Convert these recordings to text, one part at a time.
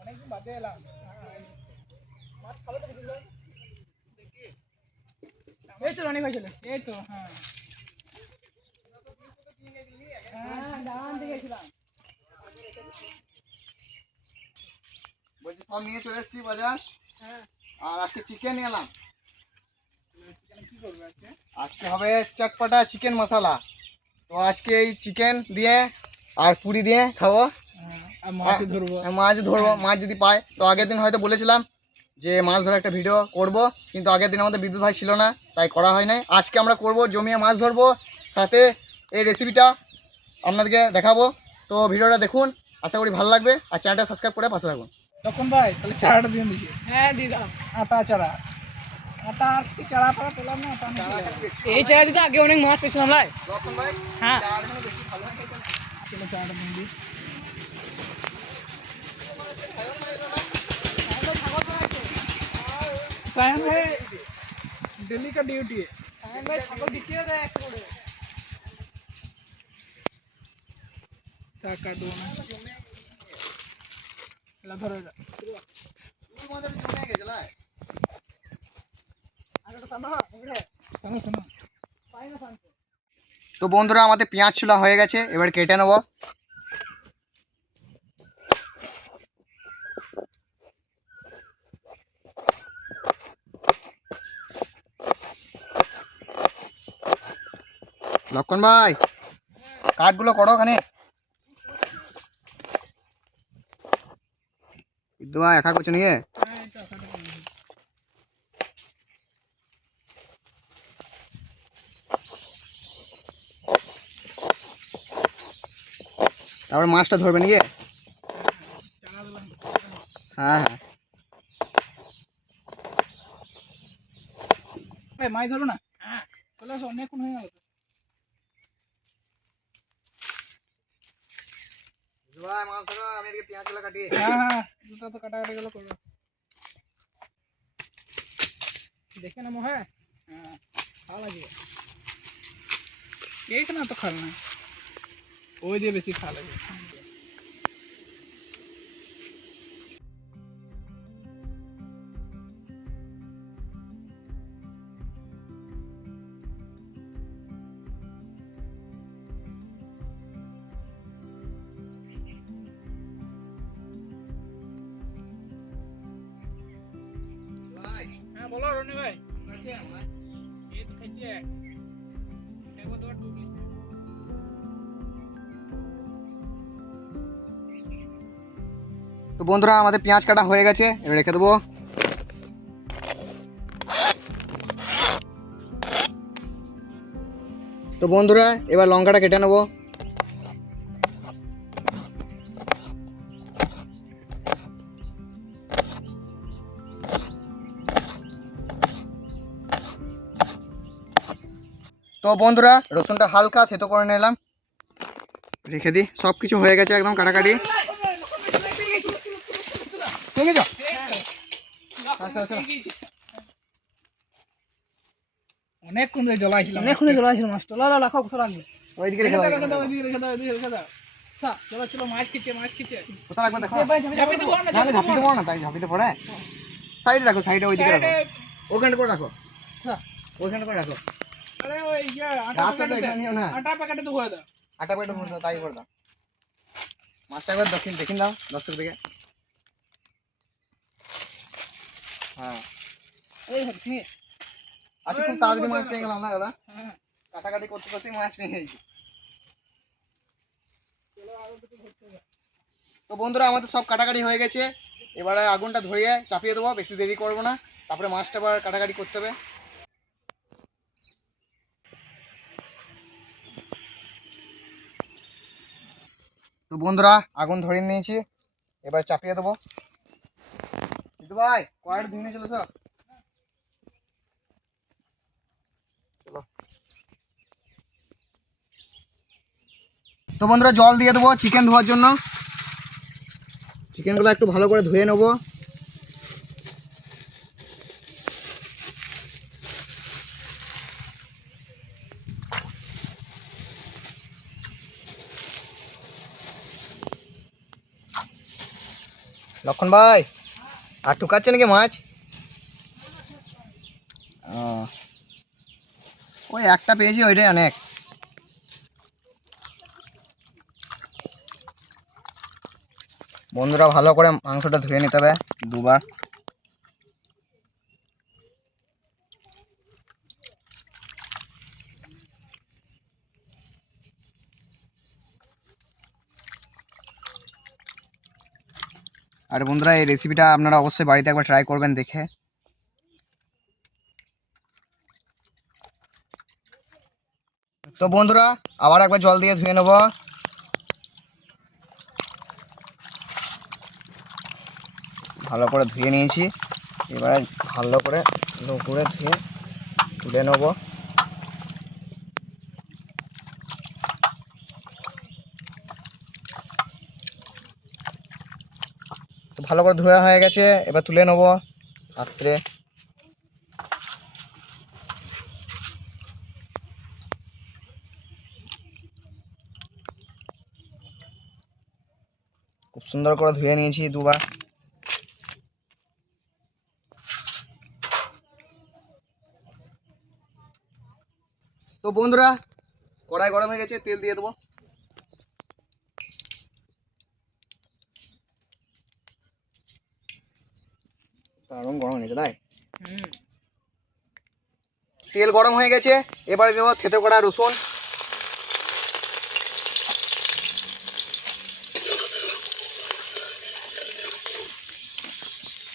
অনেকদিন বাদে এলাম। মাছ খাবে তো কিছু? এই তো রনি ভাই চলে এসছে, এই তো। হ্যাঁ হ্যাঁ দাঁড়ান দিয়ে গেছিলাম। বলছি সব নিয়ে চলে এসেছি বাজার। হ্যাঁ আর আজকে চিকেন নিয়ে এলাম। কি করবে আজকে? আজকে হবে চটপটা চিকেন মশলা। তো আজকে এই চিকেন দিয়ে আর পুরি দিয়ে খাবো। আর মাছ ধরবো। মাছ ধরবো, মাছ যদি পায়। তো আগের দিন হয়তো বলেছিলাম যে মাছ ধরার একটা ভিডিও করব, কিন্তু আগের দিন আমাদের বিদ্যুৎ ভাই ছিল না, তাই করা হয় নাই। আজকে আমরা করব, জমিয়ে মাছ ধরবো, সাথে এই রেসিপিটা আপনাদেরকে দেখাবো। তো ভিডিওটা দেখুন, আশা করি ভালো লাগবে। আর চ্যানেলটা সাবস্ক্রাইব করে পাশে থাকুন। তখন ভাই তাহলে চারাটা দিয়ে দিছি। হ্যাঁ দিলাম আটা চারা। আটা আর কি চারা পাড়া পেলাম না। এই চারা দিতে আগে অনেক মাছ পেয়েছিলাম ভাই। হ্যাঁ চলো চারাটা দিয়ে দিই। सायन भाई दिल्ली का ड्यूटी है। सायन भाई छागल दीजिए ना एक थोड़े ताका दो ना ला धरो जा তুই আমাদের জমে গেছলা। আরে শোনো শোনো শোনো পাই না শান্ত। তো বন্ধুরা আমাদের পেঁয়াজ ছোলা হয়ে গেছে, এবার কেটে নেব। লক্ষণ ভাই কাঠগুলো করো ওখানে। ভাই একা করছো নিয়ে। হ্যাঁ এটা কাটা করে দিই। তারপরে মাছটা ধরবে নিয়ে। চারা দিলাম। হ্যাঁ হ্যাঁ ভাই মাছ ধরো না। হ্যাঁ চলে আসো, অনেকক্ষণ হয়ে গেল তো। ভাই মাছ ধরো, আমি এদিকে পেঁয়াজ ছোলা কাটি। হ্যাঁ হ্যাঁ দুটো তো কাটাকাটি গেল করো দেখে না মোহে। হ্যাঁ ভালো লাগে এই না তো খাল না ওই দিয়ে বেশি খা লাগে। ভাই হ্যাঁ বলো রনি ভাই। কাছে মাছ। এই তো খাইছে একবার তোমার টুকলি। তো বন্ধুরা আমাদের পেঁয়াজ কাটা হয়ে গেছে, এবার রেখে দেবো। তো বন্ধুরা এবার লঙ্কাটা কেটে নেবো। তো বন্ধুরা রসুনটা হালকা থেতো করে নিলাম, রেখে দিই। সব কিছু হয়ে গেছে একদম কাটাকাটি। ঠিক আছে আচ্ছা আচ্ছা অনেকক্ষণ ধরে জ্বলাইছিলাম, অনেকক্ষণ ধরে জ্বলাইছিলাম মাছটা। লা লা রাখো কোথাও রাখবে। ওইদিকে রেখে দাও, রেখে দাও ওইদিকে রেখে দাও ওইদিকে রেখে দাও। চলো চলো মাছ খেছে মাছ খেছে। কোথায় রাখবে দেখো। ঝাঁপি দেবো না না ঝাঁপি দেবো না, তাই ঝাঁপিতে পড়ে। সাইডে রাখো, সাইডে ওইদিকে রাখো, ওখানে করে রাখো, ওইখানে করে রাখো। আরে ওই আটা রাস্তা তো এখানে নিও না, আটা প্যাকেটে তো ভরে দাও। আটা পেটে ভরে দাও, তাই করে দাও। মাছটা একবার দেখিন দাও দর্শক দিকে। হ্যাঁ এই হচ্ছে আচ্ছা খুব তাড়াতাড়ি মাছ পেয়ে গেলাম না দাদা। হ্যাঁ কাটাকাটি করতে করতে মাছ পেয়ে গেছি। তো বন্ধুরা আমাদের সব কাটাকাটি হয়ে গেছে, এবারে আগুনটা ধরিয়ে চাপিয়ে দেবো, বেশি দেরি করবো না। তারপরে মাছটা আবার কাটাকাটি করতে হবে। তো বন্ধুরা আগুন ধরিয়ে নিয়েছি, এবার চাপিয়ে দেবো। কিন্তু ভাই কড়াইটা ধুয়ে নিয়ে চলেছ। চলো তো বন্ধুরা জল দিয়ে দেবো চিকেন ধোয়ার জন্য। চিকেনগুলো একটু ভালো করে ধুয়ে নেবো। লক্ষণ ভাই আর ঠুকাচ্ছে নাকি মাছ? ওই একটা পেয়েছি, ওইটাই অনেক। বন্ধুরা ভালো করে মাংসটা ধুয়ে নিতে হবে দুবার। আর বন্ধুরা এই রেসিপিটা আপনারা অবশ্যই বাড়িতে একবার ট্রাই করবেন দেখে। তো বন্ধুরা আবার একবার জল দিয়ে ধুয়ে নেব। ভালো করে ধুয়ে নিয়েছি, এবারে ভালো করে ধুয়ে তুলে নেব। তো ভালো করে ধোয়া হয়ে গেছে, এবার তুলে নেব পাত্রে। খুব সুন্দর করে ধুয়ে নিয়েছি দুবার। তো বন্ধুরা কড়াই গরম হয়ে গেছে, তেল দিয়ে দেবো। দারুণ গরম হয়ে গেছে তাই। তেল গরম হয়ে গেছে, এবারে দেবো থেতো করা রসুন।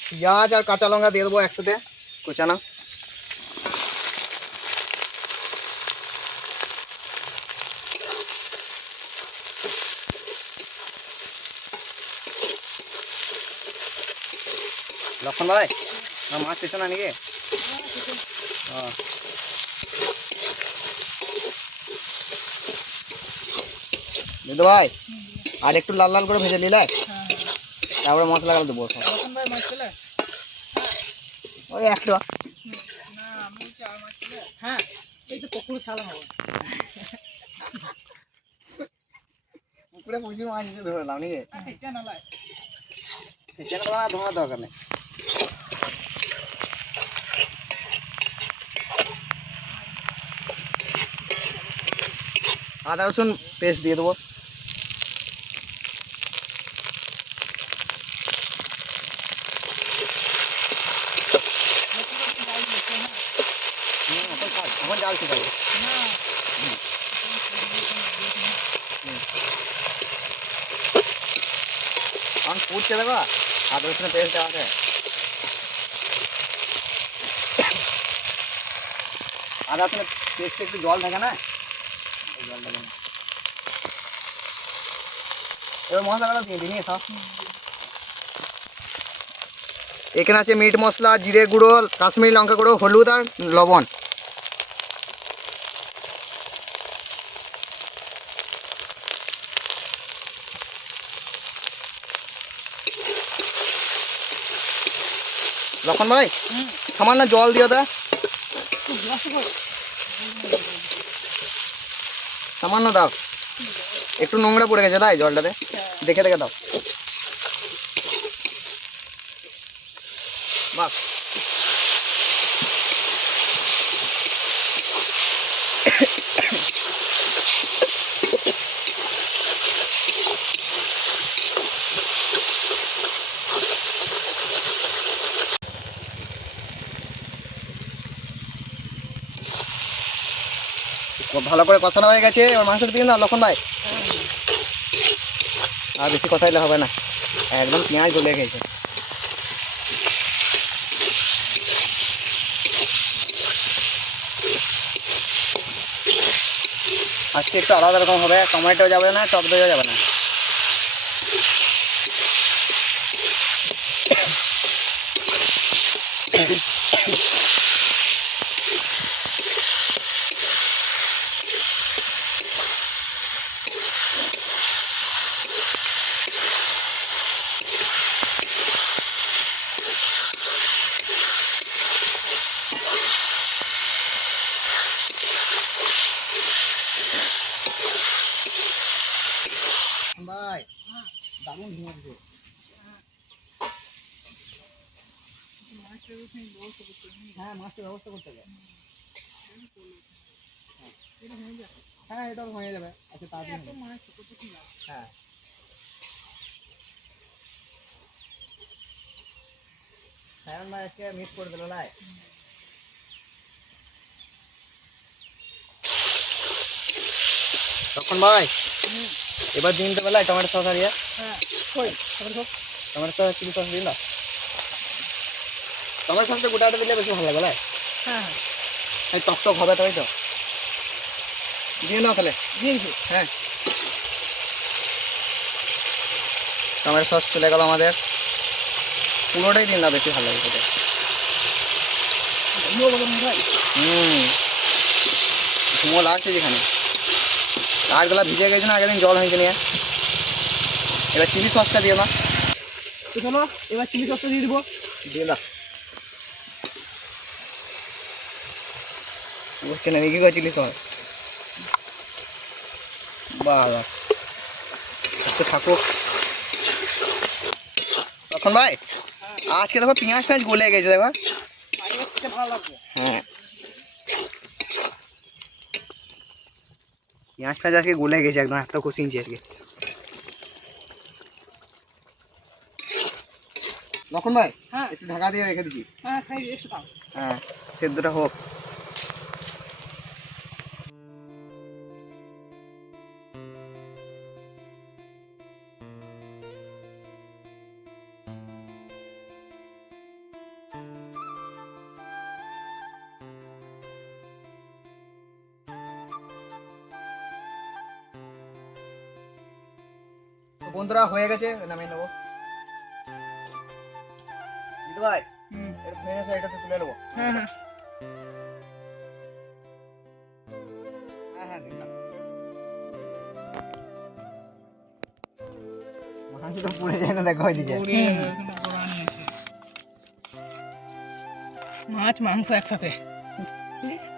পেঁয়াজ আর কাঁচা লঙ্কা দিয়ে দেবো একসাথে কুচানো। লক্ষণ ভাই মাছ পেছো না নাকি? দিদু ভাই আর একটু লাল লাল করে ভেজে নিলে তারপরে মশলা গাল দেবো। ওই একটু হ্যাঁ এই তো পুকুর ছাড়া হবে। পুকুরে প্রচুর মাছ ধরলাম নাকি? ধোয়ার দরকার নেই। আদা রসুন পেস্ট দিয়ে দেবো। এখন জাল ঠিক আছে। এখন ফুটছে দেখো, আদা রসুনের পেস্ট দেওয়া আছে। আদা রসুনের পেস্টে একটু জল থাকে না, জল থাকে না। এবার মশলাগুলো দিয়ে দিই সব। এখানে আছে মিট মশলা, জিরে গুঁড়ো, কাশ্মীরি লঙ্কা গুঁড়ো, হলুদ আর লবণ। লক্ষণ ভাই সামান্য জল দিও দা, সামান্য দাও, একটু নোংরা পড়ে গেছে তাই জলটাতে, দেখে দেখে দাও। বাস ভালো করে কষানো হয়ে গেছে, এবার মাংসটা দিয়ে দাও লক্ষণ ভাই। আর বেশি কষাইলে হবে না, একদম পেঁয়াজ গলে গেছে। আজকে একটু আলাদা রকম হবে, টমেটো যাবে না, টক দইও যাবে না। ভাই দারুণ ধুয়ে হ্যাঁ মাছটা ব্যবস্থা করতে হবে। হ্যাঁ এটাও হয়ে যাবে। আচ্ছা তাড়াতাড়ি হ্যাঁ সায়ন ভাই আজকে মিস করে দিল লাই। তখন ভাই এবার দিনটা বেলায় টমেটো সস আর টমেটো সস চিলি সস দিন না। টমেটো সসটা গোটাটা দিলে বেশি ভালো লাগে। হ্যাঁ এই টক টক হবে তাই তো দিয়ে নাও তাহলে। হ্যাঁ টমেটো সস চলে গেল আমাদের। পুরোটাই দিন না বেশি ভালো লাগে খেতে। ঘুমো লাগছে যেখানে রাতবেলা ভিজে গেছে না আগের দিন জল হয়েছে নিয়ে। এবার চিলি সসটা দিও না। চলো এবার চিলি সসটা দিয়ে দিব। দিয়ে দাও বুঝছে না কি করে চিলি সস। বাস একটু থাকুক। তখন ভাই আজকে দেখো পেঁয়াজ ফেঁয়াজ গলে গেছে দেখো। ভালো লাগবে। হ্যাঁ পেঁয়াজ ফেঁয়াজ আজকে গলে গেছে একদম এত কষিয়েছি আজকে। লক্ষণ ভাই হ্যাঁ একটু ঢাকা দিয়ে রেখে দিচ্ছি। হ্যাঁ খাই একটু খাও। হ্যাঁ সেদ্ধটা হোক। তো বন্ধুরা হয়ে গেছে নামিয়ে নেবো। দিদি ভাই এটা হয়ে গেছে এটাতে তুলে নেবো। হ্যাঁ হ্যাঁ হ্যাঁ হ্যাঁ দিন মাংসটা পুড়ে যায় না দেখো ওইদিকে। মাছ মাংস একসাথে।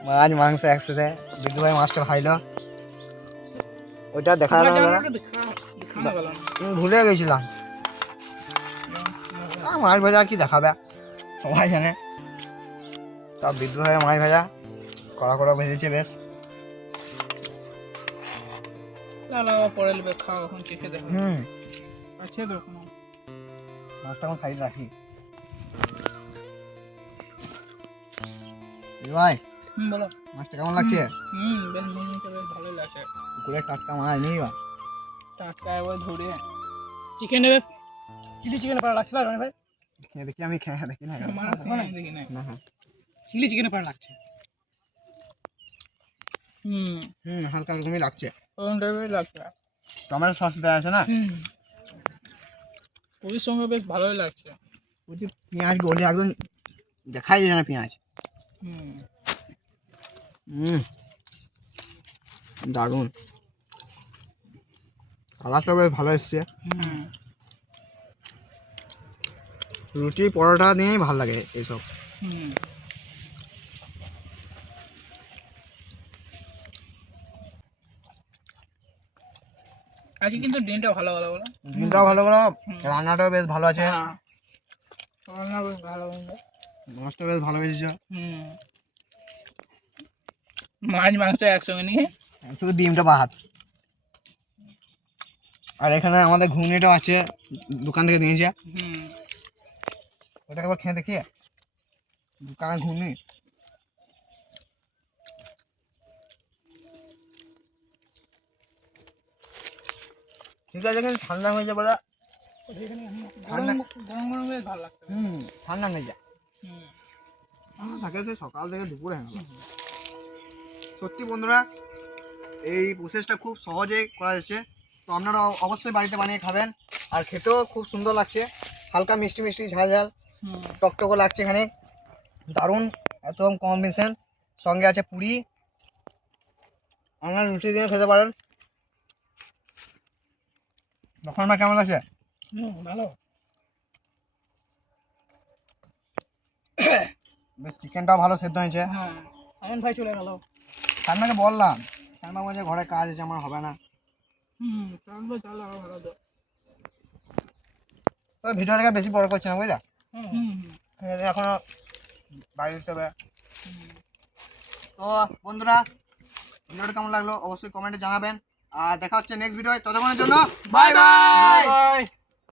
মাছ মাংস একসাথে দিদি ভাই মাছটা খাইলো। ওইটা দেখা গেল না ভুলে গেছিলাম। মাছ ভাজা আর কি দেখাবে সবাই জানে। তা বিদ্যুৎ ভাই মাছ ভাজা কড়া কড়া ভেজেছে বেশ। পরে নেবে খাও এখন চেখে দেখো। আছে তো মাছটা এখন সাইড রাখি। ভাই বলো মাছটা কেমন লাগছে? বেশ মুরগিটা বেশ ভালোই লাগছে। পুকুরের টাটকা মাছ নেই বা টাটকা একবার ধরে চিকেনে বেশ চিলি চিকেনে পাড়া লাগছে না ভাই? দেখি আমি খেয়ে দেখি না দেখি না হ্যাঁ চিলি চিকেনে পাড়া লাগছে। হালকা রকমই লাগছে। ওরকম টাইপের লাগছে। টমেটো সস দেওয়া আছে না পুরীর সঙ্গে বেশ ভালোই লাগছে। বলছি পেঁয়াজ গলে একদম দেখাই যায় না পেঁয়াজ। দারুণ কালারটা বেশ ভালো এসছে। রুটি পরোটা দিয়েই ভালো লাগে এইসব। আজকে কিন্তু দিনটা ভালো ভালো বলো। দিনটাও ভালো ভালো রান্নাটাও বেশ ভালো আছে। রান্না বেশ ভালো মাছটা বেশ ভালো হয়েছে। মাছ মাংস একসঙ্গে নিয়ে শুধু ডিমটা বাদ। আর এখানে আমাদের ঘুগনিটাও আছে দোকান থেকে নিয়েছে। ওটাকে একবার খেয়ে দেখি দোকানের ঘুগনি। ঠিক আছে কিন্তু ঠান্ডা হয়ে যাবে। ঠান্ডা ভালো লাগছে। ঠান্ডা হয়ে যায় থাকে সে সকাল থেকে দুপুরে। সত্যি বন্ধুরা এই প্রসেসটা খুব সহজেই করা যাচ্ছে। তো আপনারা অবশ্যই বাড়িতে বানিয়ে খাবেন। আর খেতেও খুব সুন্দর লাগছে। হালকা মিষ্টি মিষ্টি ঝাল ঝাল টকটকও লাগছে এখানে। দারুণ একদম কম্বিনেশন। সঙ্গে আছে পুরি। আপনারা রুটি দিয়ে খেতে পারেন। তখন না কেমন লাগছে? ভালো বেশ চিকেনটাও ভালো সেদ্ধ হয়েছে। সায়ন ভাই চলে গেল। সায়নকে বললাম সায়ন বলছে ঘরে কাজ আছে আমার হবে না। ভিডিওটাকে বেশি বড় করছে না বুঝলা। এখনো বাইরে দিতে হবে। তো বন্ধুরা ভিডিওটা কেমন লাগলো অবশ্যই কমেন্টে জানাবেন, আর দেখা হচ্ছে নেক্সট ভিডিও। ততক্ষণের জন্য বাই বাই। বাই।